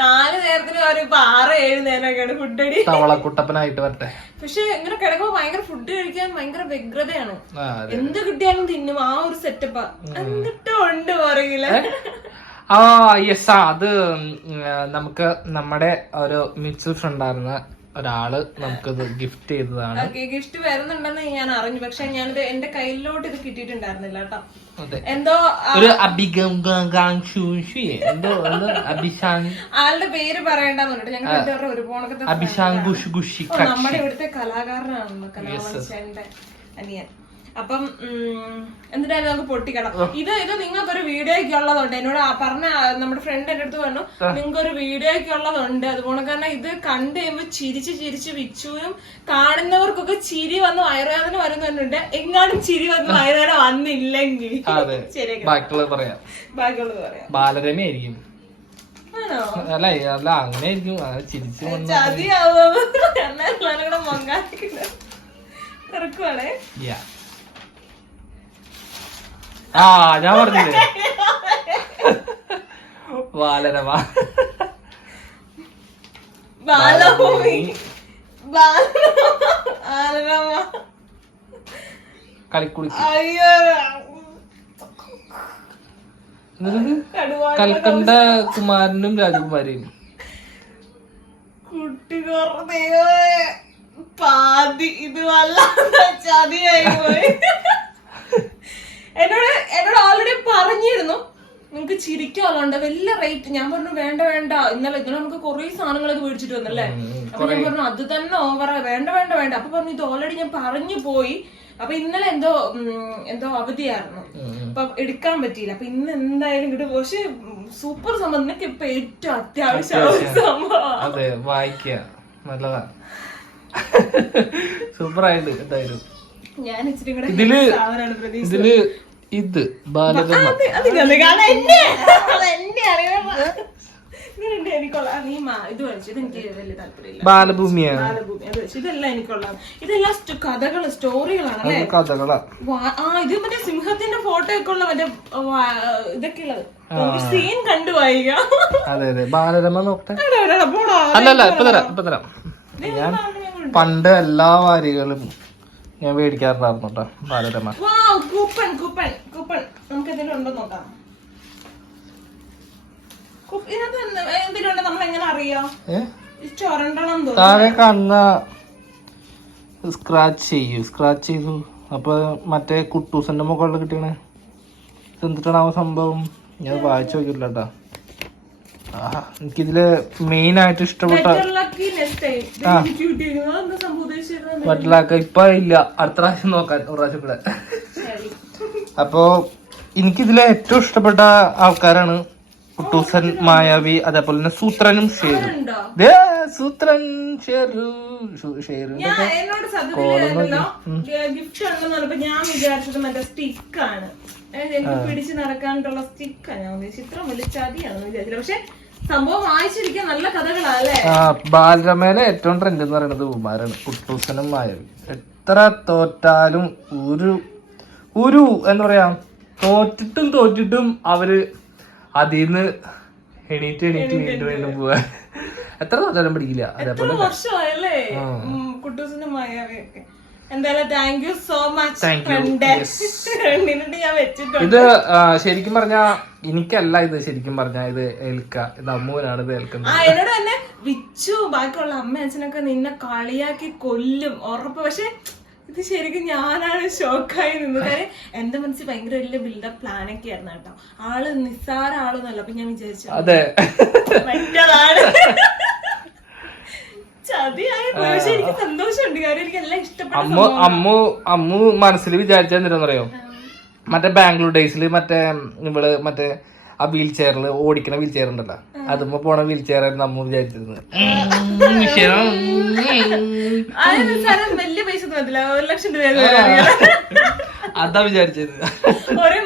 നാല് നേരത്തിന് ഇപ്പൊ ആറ് ഏഴ് നേരമൊക്കെയാണ് ഫുഡ് അടി. തവളക്കുട്ടപ്പനായിട്ട് വരട്ടെ. പക്ഷെ ഇങ്ങനെ കിടക്കുമ്പോ ഭയങ്കര ഫുഡ് കഴിക്കാൻ ഭയങ്കര വ്യഗ്രതയാണ്. എന്ത് കിട്ടിയാലും തിന്നും ആ ഒരു സെറ്റപ്പാ എന്നിട്ടും ഉണ്ട് പറയില്ല. ആ യെസ് അത് നമുക്ക് നമ്മുടെ ഒരു മ്യൂച്വൽ ഫ്രണ്ട് ആയിരുന്ന ഒരാൾ നമുക്കത് ഗിഫ്റ്റ് ചെയ്തതാണ്. ഗിഫ്റ്റ് വരുന്നുണ്ടെന്ന് ഞാൻ അറിഞ്ഞു. പക്ഷെ ഞാനിത് എന്റെ കയ്യിലോട്ട് ഇത് കിട്ടിയിട്ടുണ്ടായിരുന്നില്ല കേട്ടോ. എന്തോ ഒരു എന്തോ അഭിഷാങ്. ആളുടെ പേര് പറയണ്ടെന്ന് പറഞ്ഞിട്ട് ഞങ്ങൾ ഒരു പോണക്കത്തെ അഭിഷാങ് നമ്മുടെ ഇവിടുത്തെ കലാകാരനാണ് കലാകാരൻ അനിയൻ. അപ്പം ഉം, എന്നിട്ടായിരുന്നു നമുക്ക് പൊട്ടിക്കണം. ഇത് ഇത് നിങ്ങൾക്ക് ഒരു വീഡിയോയ്ക്ക് ഉള്ളതുണ്ട്. എന്നോട് പറഞ്ഞ നമ്മുടെ ഫ്രണ്ട് എന്റെ അടുത്ത് പറഞ്ഞു നിങ്ങൾക്ക് ഒരു വീഡിയോയ്ക്ക് ഉള്ളതുണ്ട്. അതുപോലെ തന്നെ ഇത് കണ്ടു കഴിയുമ്പോ ചിരിച്ച് ചിരിച്ച് വിച്ചുവും കാണുന്നവർക്കൊക്കെ ചിരി വന്ന് വയറുവേദന വരുന്നുണ്ട്. എങ്ങാനും ചിരി വന്ന് വയറുവേദന വന്നില്ലെങ്കിൽ ബാക്കിയുള്ളത് പറയാം. ബാക്കിയുള്ളത് പറയാം. ആയിരിക്കും. ആണോ? അല്ല അല്ല അങ്ങനെ ആയിരിക്കും. ചിരിച്ചു ചതിയാവോ. ഇറക്കുവാണേ. ആ ഞാൻ പറഞ്ഞില്ലേ? ബാലഭൂമി. കടുവാ കൽക്കണ്ട കുമാരനും രാജകുമാരിയും. കുട്ടി ദൈവമേ. പാതി ഇത് വല്ലാതെ ചതിയായി പോയി. എന്നോട് എന്നോട് ഓൾറെഡി പറഞ്ഞിരുന്നു. നിങ്ങക്ക് ചിരിക്കാനുണ്ട് വല്ല റേറ്റ് ഞാൻ പറഞ്ഞു വേണ്ട വേണ്ട. ഇന്നലെ ഇന്നലെ നമുക്ക് കുറെ സാധനങ്ങളൊക്കെ മേടിച്ചിട്ട് വന്നല്ലേ? അപ്പൊ ഞാൻ പറഞ്ഞു അത് തന്നെ ഓവറാ വേണ്ട വേണ്ട വേണ്ട. അപ്പൊ പറഞ്ഞു ഇത് ഓൾറെഡി ഞാൻ പറഞ്ഞു പോയി. അപ്പൊ ഇന്നലെ എന്തോ എന്തോ അവധിയായിരുന്നു. അപ്പൊ എടുക്കാൻ പറ്റിയില്ല. അപ്പൊ ഇന്ന് എന്തായാലും കിട്ടും. പക്ഷെ സൂപ്പർ സംഭവം. നിനക്ക് ഇപ്പൊ ഏറ്റവും അത്യാവശ്യമായ സംഭവം. അതെ വായിക്കുക നല്ലതാ. സൂപ്പർ ആയിട്ട് എന്തായാലും. ഇതിൽ ഇതിൽ ഇത് ബാലരമ. ബാലഭൂമിയാണ് ഇതെല്ലാം കഥകൾ സ്റ്റോറികളാണ് അല്ലേ? കഥകളാ. ആ ഇത് മറ്റേ സിംഹത്തിന്റെ ഫോട്ടോ ഒക്കെ ഉള്ള മറ്റേ ഇതൊക്കെ ഉള്ളത്. സീൻ കണ്ടു വായിക്കാം. അതെ അതെ. ബാലരമ നോക്കട്ടെ അല്ലല്ല ഇപ്പൊ തരാം ഇപ്പൊ തരാം. ഞാൻ പണ്ട് എല്ലാ വാരികളും ഞാൻ മേടിക്കാറുണ്ടായിരുന്നു കേട്ടോ ബാലരമ കൂപ്പൺ കൂപ്പൺ കൂപ്പൺ. നമുക്ക് എന്തെങ്കിലും ഉണ്ടോ നോക്കാം താഴെ കാണുന്ന സ്ക്രാച്ച് ചെയ്യൂ സ്ക്രാച്ച് ചെയ്തു. അപ്പൊ മറ്റേ കുട്ടൂസന്റെ മുകളിൽ കിട്ടിയണേ. എന്തിട്ടാണ് ആ സംഭവം? ഞാൻ വായിച്ചു നോക്കില്ല കേട്ടാ ആഹാ എനിക്കിതിൽ മെയിൻ ആയിട്ട് ഇഷ്ടപ്പെട്ട മറ്റുള്ള ഇപ്പൊ ഇല്ല. അടുത്ത പ്രാവശ്യം നോക്കാൻ ഒരു പ്രാവശ്യം കൂടെ. അപ്പോ എനിക്കിതിലെ ഏറ്റവും ഇഷ്ടപ്പെട്ട ആൾക്കാരാണ് കുട്ടൂസൻ മായാവി അതേപോലെ തന്നെ സൂത്രനും ഷേറും സൂത്രൻ ഷേറു ഷേരു ഞാൻ വിചാരിച്ചത് മറ്റേ സ്റ്റിക്കാണ്. എനിക്ക് പിടിച്ച് നടക്കാനുള്ള സ്റ്റിക്കാണ് ഞാൻ ഇത്ര വലിയ ചതിയാണെന്ന് വിചാരിച്ചില്ല. പക്ഷെ സംഭവം വായിച്ചിരിക്കാൻ നല്ല ബാലരമയിലെ ഏറ്റവും ട്രെൻഡ് എന്ന് പറയുന്നത് ഉമാരാണ്. കുട്ടൂസനും മായവി എത്ര തോറ്റാലും ഒരു ഒരു എന്താ പറയാ തോറ്റിട്ടും തോറ്റിട്ടും അവർ അതിൽ നിന്ന് എണീറ്റ് എണീറ്റ് വീണ്ടും വീണ്ടും പോവാ. എത്ര തോറ്റാലും പിടിക്കില്ല. അതേപോലെ വർഷമായല്ലേ? കുട്ടൂസിന്റെ മായാവിയൊക്കെ എന്തായാലും thank you so much Thank you. Friend Yes. ഫ്രണ്ടിനുണ്ട് ഞാൻ വെച്ചിട്ടുണ്ട്. ഇത് ശരിക്കും പറഞ്ഞ എനിക്കല്ല ഇത് ശരിക്കും പറഞ്ഞ ഇത് ഏൽക്ക. ഇത് അമ്മൂനാണ് ഇത് ഏൽക്കുന്നത്. ആ എന്നോട് തന്നെ വിച്ചു ബാക്കിയുള്ള അമ്മ അച്ഛനൊക്കെ നിന്നെ കളിയാക്കി കൊല്ലും ഉറപ്പ്. പക്ഷെ ഇത് ശരിക്കും ഞാനാണ് ഷോക്കായി നിന്നത്. കാര്യം എന്റെ മനസ്സിൽ ഭയങ്കര വലിയ ബിൽഡപ്പ് പ്ലാൻ ഒക്കെ ആയിരുന്നു കേട്ടോ. ആൾ നിസ്സാര ആളൊന്നല്ല അപ്പൊ ഞാൻ വിചാരിച്ചു. അതെ. മറ്റതാണ് ചതിയായി പോയി. പക്ഷെ എനിക്ക് സന്തോഷമുണ്ട് കാര്യം എനിക്ക് എല്ലാം ഇഷ്ടപ്പെട്ട അമ്മു അമ്മു അമ്മു മനസ്സിൽ വിചാരിച്ച എന്തിനാന്നറിയോ മറ്റേ ബാംഗ്ലൂർ ഡേയ്സിൽ മറ്റേ ഇവൾ മറ്റേ ആ വീൽ ചെയറിൽ ഓടിക്കണ വീൽ ചെയർ ഉണ്ടല്ലോ. അതുമ്പോ പോണ വീൽ ചെയർ ആയിരുന്നു അമ്മ വിചാരിച്ചിരുന്നത്. അത് വിചാരിച്ചത്. ഒരു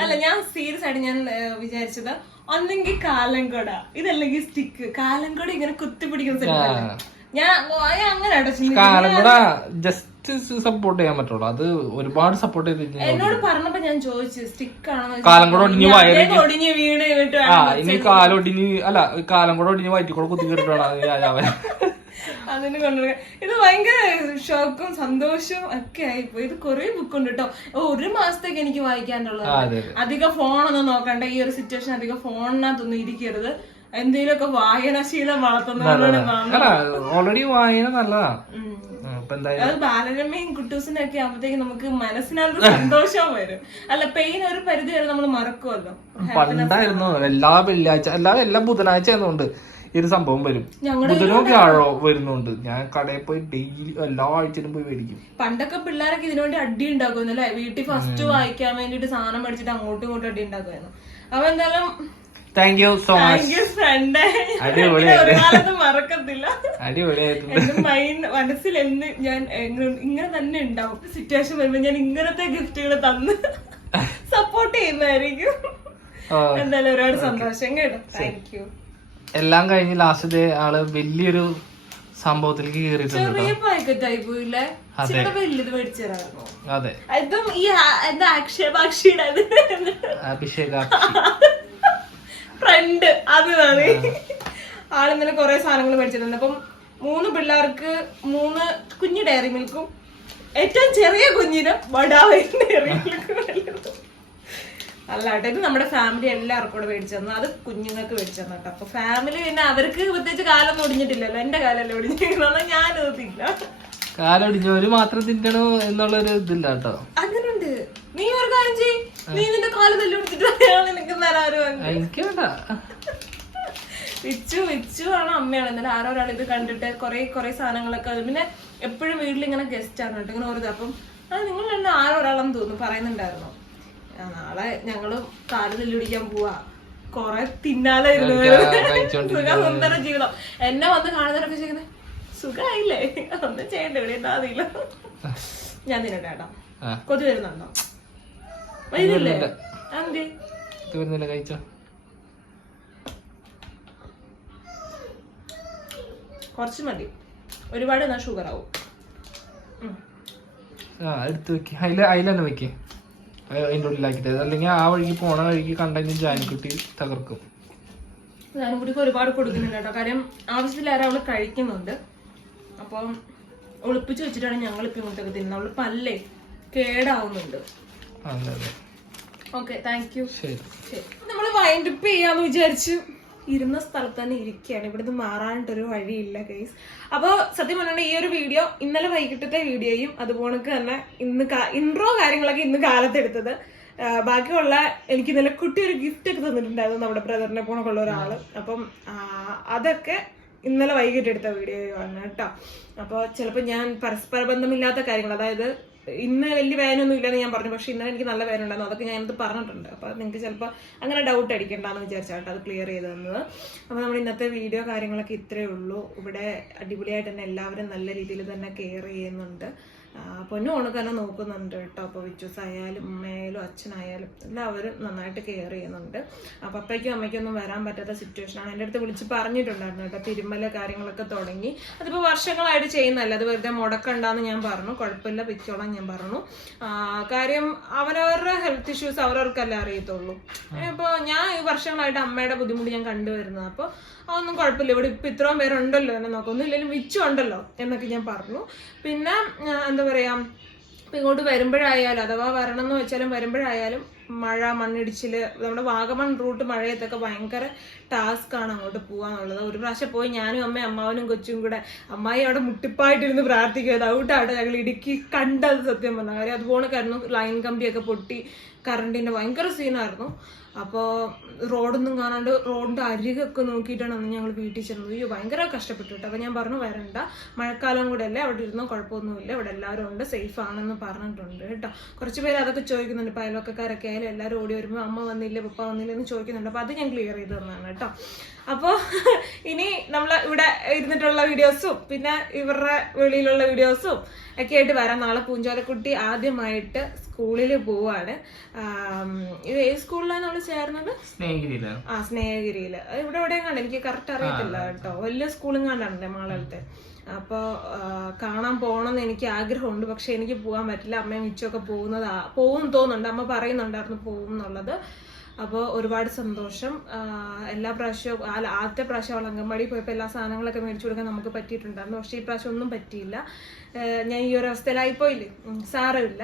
അല്ല ഞാൻ സീരിയസ് ആയിട്ട് ഞാൻ വിചാരിച്ചത് ഒന്നെങ്കിൽ കാലംകൊട ഇതല്ലെങ്കിൽ സ്റ്റിക്ക് കാലംകൊട ഇങ്ങനെ കുത്തി പിടിക്കുന്ന ഞാൻ അങ്ങനെ ജസ്റ്റ് സപ്പോർട്ട് ചെയ്യാൻ പറ്റുള്ളൂ. അത് ഒരുപാട് സപ്പോർട്ട് ചെയ്ത് എന്നോട് പറഞ്ഞപ്പോ ഞാൻ ചോദിച്ചു സ്റ്റിക്ക് ആണോ? കാലം കൂടെ ഒടിഞ്ഞ് വയറിൽ ഒടിഞ്ഞ് വീണ് ഇനി കാലൊടിഞ്ഞ് അല്ല കാലം കൂടെ ഒടിഞ്ഞ് വയറ്റി കൂടെ കുത്തി കേട്ടിട്ടാണ് രാജാവൻ അതിന് കൊണ്ടുവരാൻ ഇത് ഭയങ്കര ഷോക്കും സന്തോഷവും ഒക്കെ ആയിപ്പോയി. ഇത് കുറെ ബുക്ക് ഉണ്ട് കേട്ടോ ഒരു മാസത്തേക്ക് എനിക്ക് വായിക്കാനുള്ളത്. അധികം ഫോണൊന്നും നോക്കണ്ട. ഈ ഒരു സിറ്റുവേഷൻ അധികം ഫോണിനകത്തൊന്നും ഇരിക്കരുത്. എന്തെങ്കിലുമൊക്കെ വായനാശീലം വളർത്തുന്നവരോട് അല്ല ഓൾറെഡി വായന നല്ലതാ. ബാലരമയും കുട്ടൂസിനും ഒക്കെ ആകുമ്പോഴത്തേക്ക് നമുക്ക് മനസ്സിനകത്ത് സന്തോഷം വരും. അല്ല പെയിൻ ഒരു പരിധി വരെ നമ്മൾ മറക്കുമല്ലോ പണ്ടായിരുന്നു എല്ലാ വെള്ളിയാഴ്ച എല്ലാ എല്ലാ ബുധനാഴ്ച ആയതുകൊണ്ട് ഈ ഒരു സംഭവം വരും. വ്യാഴോ വരുന്നുണ്ട്. ഞാൻ കടയിൽ പോയി ഡെയിലി എല്ലാ ആഴ്ചയിലും പോയി മേടിക്കും. പണ്ടൊക്കെ പിള്ളേരൊക്കെ ഇതിനുവേണ്ടി അടി ഉണ്ടാക്കുമല്ലേ അല്ലെ? വീട്ടിൽ ഫസ്റ്റ് വായിക്കാൻ വേണ്ടിട്ട് സാധനം മേടിച്ചിട്ട് അങ്ങോട്ടും ഇങ്ങോട്ടും അടി ഉണ്ടാക്കുമായിരുന്നു. അപ്പൊ എന്തായാലും താങ്ക് യു സോ മച്ച് മറക്കത്തില്ല. മനസ്സിൽ എന്ന് ഞാൻ ഇങ്ങനെ തന്നെ ഉണ്ടാവും. സിറ്റുവേഷൻ വരുമ്പോ ഞാൻ ഇങ്ങനത്തെ ഗിഫ്റ്റുകൾ തന്ന് സപ്പോർട്ട് ചെയ്യുന്നതായിരിക്കും. എന്തായാലും ഒരുപാട് സന്തോഷം കേട്ടോ. താങ്ക് യു എല്ലാം കഴിഞ്ഞ് ലാസ്റ്റ് ആൾ വലിയൊരു സംഭവത്തിലേക്ക് കയറിയിട്ടുണ്ട് അതെ. അഭിഷേക ഫ്രണ്ട് അത്. ആളിന്നലെ കുറെ സാധനങ്ങൾ മേടിച്ചിട്ടുണ്ട്. അപ്പം മൂന്ന് പിള്ളേർക്ക് മൂന്ന് കുഞ്ഞു ഡയറി മിൽക്കും ഏറ്റവും ചെറിയ കുഞ്ഞിന് വടാവൈ ഡയറി മിൽക്കും അല്ല കേട്ടോ ഇത് നമ്മുടെ ഫാമിലി എല്ലാവർക്കും കൂടെ മേടിച്ചു തന്നു. അത് കുഞ്ഞുങ്ങൾക്ക് മേടിച്ചു തന്നു കേട്ടോ. അപ്പൊ ഫാമിലി പിന്നെ അവർക്ക് പ്രത്യേകിച്ച് കാലം ഒടിഞ്ഞിട്ടില്ലല്ലോ. എന്റെ കാലല്ലേ ഒടിഞ്ഞിരിക്കുന്നത്. ഞാനത് ഓർത്തില്ല കാലൊടിഞ്ഞവര് മാത്രം തിന്നണോ എന്നുള്ളൊരു ഇതില്ല കേട്ടോ. അങ്ങനുണ്ട്. നീ ഒരു കാര്യം ചെയ് നീ നിന്റെ കാല തല്ലി പിടിച്ചിട്ട് നിൽക്കുന്ന ആരും എനിക്ക് വേണ്ട. വിച്ചു വിച്ചു ആണ് അമ്മയാണ്. എന്നാലും ആരോ ഒരാൾ ഇത് കണ്ടിട്ട് കുറെ കുറെ സാധനങ്ങളൊക്കെ പിന്നെ എപ്പോഴും വീട്ടിൽ ഇങ്ങനെ ഗസ്റ്റ് ആണ് കേട്ടോ. ഇങ്ങനെ ഓരോ അപ്പം ആ നിങ്ങൾ തന്നെ ആരോ ഒരാളെന്ന് തോന്നുന്നു പറയുന്നുണ്ടായിരുന്നു. നാളെ ഞങ്ങൾ കാൽ തെല്ലുപിടിക്കാൻ പോവാ. കൊറേ തിന്നാലായിരുന്നു. സുഖസുന്ദര ജീവിതം. എന്നെ വന്ന് കാണുന്നവരൊക്കെ ചെയ്യുന്നത് സുഖായില്ലേ? ഒന്നും ചെയ്യണ്ട ഇവിടെ ഉണ്ടാവില്ല ഞാൻ തിന്നട്ടെ കേട്ടോ. കൊതി വരുന്നുണ്ടോ? വരുന്നില്ലേ അതെ ഇത് വരുന്നില്ല കഴിച്ചോ. കുറച്ച് മതി. ഒരുപാട് എന്നാ ഷുഗർ ആവും ആ എടുത്ത് വെക്കി. അതിൽ തന്നെ വെക്ക്. അതിന്റെ ഉള്ളിലാക്കിട്ട് അല്ലെങ്കിൽ ആ വഴിക്ക് പോണ വഴിക്ക് കണ്ടെങ്കിൽ ജാനിക്കുട്ടി തകർക്കും. ജാനിക്കുട്ടിക്ക് കൂടി ഒരുപാട് കൊടുക്കുന്നുണ്ട് കേട്ടോ. കാര്യം ആവശ്യത്തിലേറെ അവൾ കഴിക്കുന്നുണ്ട്. അപ്പം ഒളിപ്പിച്ച് വെച്ചിട്ടാണ് ഞങ്ങൾ ഇപ്പം ഇങ്ങോട്ടൊക്കെ തിന്നുന്നത് അവൾ പല്ലേ? കേടാവുന്നുണ്ട്. ഓക്കെ താങ്ക് യു ശരി. നമ്മൾ നമ്മൾ വൈൻഡ് അപ്പ് ചെയ്യാന്ന് വിചാരിച്ച് ഇരുന്ന സ്ഥലത്ത് തന്നെ ഇരിക്കുകയാണ്. ഇവിടുന്ന് മാറാനായിട്ടൊരു വഴിയില്ല ഗൈസ് അപ്പോൾ സത്യം പറഞ്ഞാൽ ഈ ഒരു വീഡിയോ ഇന്നലെ വൈകിട്ടത്തെ വീഡിയോയും അതുപോലെ തന്നെ ഇന്ന് ഇൻട്രോ കാര്യങ്ങളൊക്കെ ഇന്ന് കാലത്ത് എടുത്തത് ബാക്കിയുള്ള എനിക്ക് ഇന്നലെ കുട്ടി ഒരു ഗിഫ്റ്റ് ഒക്കെ തന്നിട്ടുണ്ടായിരുന്നു നമ്മുടെ ബ്രദറിനെ പോണക്കുള്ള ഒരാൾ അപ്പം അതൊക്കെ ഇന്നലെ വൈകിട്ട് എടുത്ത വീഡിയോ ആണ് കേട്ടോ. അപ്പോൾ ചിലപ്പോൾ ഞാൻ പരസ്പര ബന്ധമില്ലാത്ത കാര്യങ്ങൾ അതായത് ഇന്ന് വലിയ വേനൊന്നും ഇല്ലെന്ന് ഞാൻ പറഞ്ഞു. പക്ഷെ ഇന്നലെ എനിക്ക് നല്ല വേനുണ്ടായിരുന്നു അതൊക്കെ ഞാൻ ഇത് പറഞ്ഞിട്ടുണ്ട്. അപ്പോൾ നിങ്ങൾക്ക് ചിലപ്പോൾ അങ്ങനെ ഡൗട്ട് അടിക്കണ്ടെന്ന് വിചാരിച്ചാട്ടോ അത് ക്ലിയർ ചെയ്ത് തന്നത്. അപ്പോൾ നമ്മൾ ഇന്നത്തെ വീഡിയോ കാര്യങ്ങളൊക്കെ ഇത്രയേ ഉള്ളൂ. ഇവിടെ അടിപൊളിയായിട്ട് തന്നെ എല്ലാവരും നല്ല രീതിയിൽ തന്നെ കെയർ ചെയ്യുന്നുണ്ട്. പൊന്നു ഉണക്കനെ നോക്കുന്നുണ്ട് കേട്ടോ. അപ്പോൾ വിച്ചൂസ് ആയാലും ഉമ്മയായാലും അച്ഛനായാലും എല്ലാവരും നന്നായിട്ട് കെയർ ചെയ്യുന്നുണ്ട്. അപ്പോൾ അപ്പയ്ക്കും അമ്മയ്ക്കും ഒന്നും വരാൻ പറ്റാത്ത സിറ്റുവേഷനാണ് എന്റെ അടുത്ത് വിളിച്ച് പറഞ്ഞിട്ടുണ്ടായിരുന്നു കേട്ടോ തിരുമല കാര്യങ്ങളൊക്കെ തുടങ്ങി. അതിപ്പോൾ വർഷങ്ങളായിട്ട് ചെയ്യുന്നല്ല അത് വെറുതെ മുടക്കണ്ടെന്ന് ഞാൻ പറഞ്ഞു. കുഴപ്പമില്ല പിച്ചോളാൻ ഞാൻ പറഞ്ഞു. കാര്യം അവരവരുടെ ഹെൽത്ത് ഇഷ്യൂസ് അവരവർക്കല്ലേ അറിയത്തുള്ളൂ. ഇപ്പോൾ ഞാൻ ഈ വർഷങ്ങളായിട്ട് അമ്മയുടെ ബുദ്ധിമുട്ട് ഞാൻ കണ്ടുവരുന്നത്. അപ്പോൾ അതൊന്നും കുഴപ്പമില്ല. ഇവിടെ ഇപ്പം ഇത്രയും പേരുണ്ടല്ലോ എന്നെ നോക്കൊന്നും ഇല്ലെങ്കിലും മിച്ചം ഉണ്ടല്ലോ എന്നൊക്കെ ഞാൻ പറഞ്ഞു. പിന്നെ എന്താ പറയുക ഇപ്പം ഇങ്ങോട്ട് വരുമ്പോഴായാലും അഥവാ വരണം എന്ന് വെച്ചാലും വരുമ്പോഴായാലും മഴ മണ്ണിടിച്ചിൽ നമ്മുടെ വാഗമൺ റൂട്ട് മഴയത്തൊക്കെ ഭയങ്കര ടാസ്ക് ആണ് അങ്ങോട്ട് പോകാന്നുള്ളത് ഒരു പ്രാവശ്യം പോയി ഞാനും അമ്മയും അമ്മാവനും കൊച്ചും കൂടെ അമ്മായി അവിടെ മുട്ടിപ്പായിട്ടിരുന്ന് പ്രാർത്ഥിക്കുക ഔട്ടാണ് ഞങ്ങൾ ഇടുക്കി കണ്ടത് സത്യം പറഞ്ഞ. കാര്യം അതുപോലെ കാരണം ലൈൻ കമ്പിയൊക്കെ പൊട്ടി കറണ്ടിന്റെ ഭയങ്കര സീനായിരുന്നു അപ്പോൾ റോഡൊന്നും കാണാണ്ട് റോഡിന്റെ അരികൊക്കെ നോക്കിയിട്ടാണ് അന്ന് ഞങ്ങൾ വീട്ടിൽ ചെന്നത്. അയ്യോ ഭയങ്കര കഷ്ടപ്പെട്ടു കേട്ടോ. അപ്പോൾ ഞാൻ പറഞ്ഞു വരണ്ട. മഴക്കാലം കൂടെ അല്ലേ അവിടെ ഇരുന്നോ കുഴപ്പമൊന്നുമില്ല. ഇവിടെ എല്ലാവരും ഉണ്ട്. സേഫ് ആണെന്ന് പറഞ്ഞിട്ടുണ്ട് കേട്ടോ. കുറച്ച് പേര് അതൊക്കെ ചോദിക്കുന്നുണ്ട്. ഇപ്പോൾ അയൽവക്കക്കാരൊക്കെ ആയാലും എല്ലാവരും ഓടി വരുമ്പോൾ അമ്മ വന്നില്ല? പപ്പ വന്നില്ല? എന്ന് ചോദിക്കുന്നുണ്ട്. അപ്പോൾ അത് ഞാൻ ക്ലിയർ ചെയ്ത് തന്നതാണ് കേട്ടോ. അപ്പോൾ ഇനി നമ്മൾ ഇവിടെ ഇരുന്നിട്ടുള്ള വീഡിയോസും പിന്നെ ഇവരുടെ വെളിയിലുള്ള വീഡിയോസും ഒക്കെ ആയിട്ട് വരാം. നാളെ പൂഞ്ചോലക്കുട്ടി ആദ്യമായിട്ട് സ്കൂളിൽ പോവാണ്. ഇത് ഏത് സ്കൂളിലാണ് നമ്മൾ ചേർന്നത്? സ്നേഹഗിരിയിൽ. ആ സ്നേഹഗിരിയിൽ. ഇവിടെ എവിടെയും കണ്ടു എനിക്ക് കറക്റ്റ് അറിയത്തില്ല കേട്ടോ. വലിയ സ്കൂളും കണ്ടാണ് മാളത്തെ അപ്പോൾ കാണാൻ പോകണം പോകണമെന്ന് എനിക്ക് ആഗ്രഹമുണ്ട്. പക്ഷെ എനിക്ക് പോകാൻ പറ്റില്ല. അമ്മയും മിച്ചൊക്കെ പോകുന്നത് പോകും തോന്നുന്നുണ്ട്. അമ്മ പറയുന്നുണ്ടായിരുന്നു പോകും എന്നുള്ളത്. അപ്പോൾ ഒരുപാട് സന്തോഷം. എല്ലാ പ്രാവശ്യവും അല്ല ആദ്യത്തെ പ്രാവശ്യം അംഗൻവാടി പോയപ്പോൾ എല്ലാ സാധനങ്ങളൊക്കെ മേടിച്ചു കൊടുക്കാൻ നമുക്ക് പറ്റിയിട്ടുണ്ടായിരുന്നു. പക്ഷേ ഈ പ്രാവശ്യം ഒന്നും പറ്റിയില്ല. ഞാൻ ഈ ഒരു അവസ്ഥയിലായി പോയില്ലേ? ഉം, സാരമില്ല.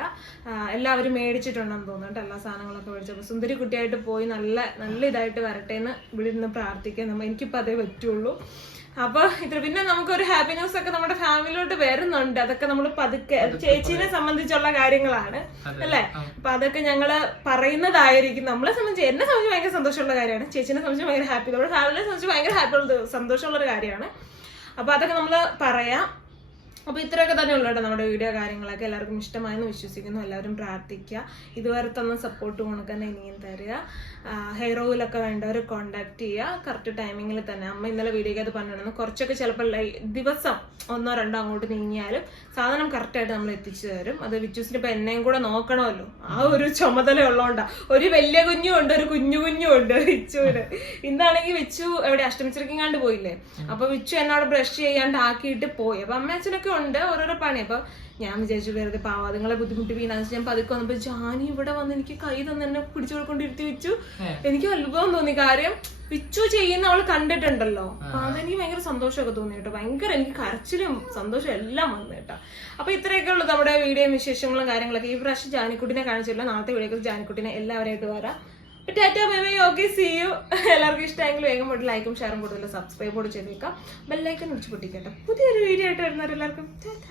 എല്ലാവരും മേടിച്ചിട്ടുണ്ടെന്ന് തോന്നുന്നുണ്ട് എല്ലാ സാധനങ്ങളൊക്കെ മേടിച്ചപ്പോൾ സുന്ദരി കുട്ടിയായിട്ട് പോയി നല്ല നല്ല ഇതായിട്ട് വരട്ടെ എന്ന് ഇവിടെ നിന്ന് പ്രാർത്ഥിക്കാൻ നമ്മൾ എനിക്കിപ്പോൾ അതേ പറ്റുള്ളൂ. അപ്പൊ ഇത്ര പിന്നെ നമുക്കൊരു ഹാപ്പി ന്യൂസ് ഒക്കെ നമ്മുടെ ഫാമിലിയിലോട്ട് വരുന്നുണ്ട്. അതൊക്കെ നമ്മൾ പതുക്കെ ചേച്ചീനെ സംബന്ധിച്ചുള്ള കാര്യങ്ങളാണ്. അല്ലെ? അപ്പൊ അതൊക്കെ ഞങ്ങൾ പറയുന്നതായിരിക്കും. നമ്മളെ സംബന്ധിച്ച് എന്നെ സംബന്ധിച്ച് ഭയങ്കര സന്തോഷമുള്ള കാര്യമാണ്. ചേച്ചീനെ സംബന്ധിച്ച് ഭയങ്കര ഹാപ്പി നമ്മുടെ ഫാമിലിയെ സംബന്ധിച്ച് ഭയങ്കര ഹാപ്പി ഉള്ള സന്തോഷമുള്ള ഒരു കാര്യമാണ്. അപ്പൊ അതൊക്കെ നമ്മൾ പറയാം. അപ്പൊ ഇത്രയൊക്കെ തന്നെ ഉള്ളൂ കേട്ടോ നമ്മുടെ വീഡിയോ കാര്യങ്ങളൊക്കെ. എല്ലാവർക്കും ഇഷ്ടമായെന്ന് വിശ്വസിക്കുന്നു. എല്ലാവരും പ്രാർത്ഥിക്കുക. ഇതുവരെ തന്ന സപ്പോർട്ട് തന്നെ ഇനിയും തരിക. ഹെയർ ഓയിലൊക്കെ വേണ്ടവർ കോണ്ടാക്ട് ചെയ്യുക കറക്റ്റ് ടൈമിങ്ങിൽ തന്നെ. അമ്മ ഇന്നലെ വീഡിയോ അത് പറഞ്ഞിരുന്നു. കുറച്ചൊക്കെ ചിലപ്പോൾ ദിവസം ഒന്നോ രണ്ടോ അങ്ങോട്ട് നീങ്ങിയാലും സാധനം കറക്റ്റായിട്ട് നമ്മൾ എത്തിച്ചു തരും. അത് വിച്ചൂസിന് ഇപ്പം എന്നെയും കൂടെ നോക്കണമല്ലോ. ആ ഒരു ചുമതല ഉള്ളതുകൊണ്ടാ ഒരു വലിയ കുഞ്ഞും ഉണ്ട് ഒരു കുഞ്ഞു കുഞ്ഞും ഉണ്ട്. വിച്ചുവിന് ഇന്നാണെങ്കിൽ വിച്ചു എവിടെ? അഷ്ടമിച്ചിറക്കിങ്ങാണ്ട് പോയില്ലേ? അപ്പൊ വിച്ചു എന്നോട് ബ്രഷ് ചെയ്യാണ്ട് ആക്കിയിട്ട് പോയി. അപ്പൊ അമ്മ അച്ഛനൊക്കെ ഉണ്ട് ഓരോരോ പണി. അപ്പൊ ഞാൻ വിചാരിച്ചു വെറുതെ പാവാദങ്ങളെ ബുദ്ധിമുട്ടി വീണാന്ന് വെച്ചാൽ ഞാൻ പതുക്കെ വന്നപ്പോ ജാനി ഇവിടെ വന്ന് എനിക്ക് കൈ തന്നെ എന്നെ പിടിച്ചു കൊടുക്കൊണ്ടിരുത്തി വെച്ചു എനിക്ക് അത്ഭുതം തോന്നി. കാര്യം പിച്ചു ചെയ്യുന്ന അവൾ കണ്ടിട്ടുണ്ടല്ലോ. അപ്പൊ അതെനിക്ക് ഭയങ്കര സന്തോഷമൊക്കെ തോന്നി കേട്ടോ. ഭയങ്കര എനിക്ക് കരച്ചിലും സന്തോഷം എല്ലാം വന്നു കേട്ടോ. അപ്പൊ ഇത്രയൊക്കെ ഉള്ളൂ നമ്മുടെ വീഡിയോ വിശേഷങ്ങളും കാര്യങ്ങളൊക്കെ. ഈ പ്രാവശ്യം ജാനിക്കുട്ടിനെ കാണിച്ചില്ല നാളത്തെ വീഡിയോക്ക് ജാനിക്കുട്ടിനെ എല്ലാവരായിട്ട് വരാം. Tata bye bye okay see you. എല്ലാവർക്കും ഇഷ്ടമെങ്കിൽ വേഗം പോയിട്ട് ലൈക്കും ഷെയറും കൂടുതൽ സബ്സ്ക്രൈബ് കൂടെ ചെയ്തേക്കാം ബെല്ലൈക്കൻ വിളിച്ച് പൊട്ടിക്കട്ടെ. പുതിയൊരു വീഡിയോ ആയിട്ട് വരുന്നവരെല്ലാവർക്കും ടാറ്റ.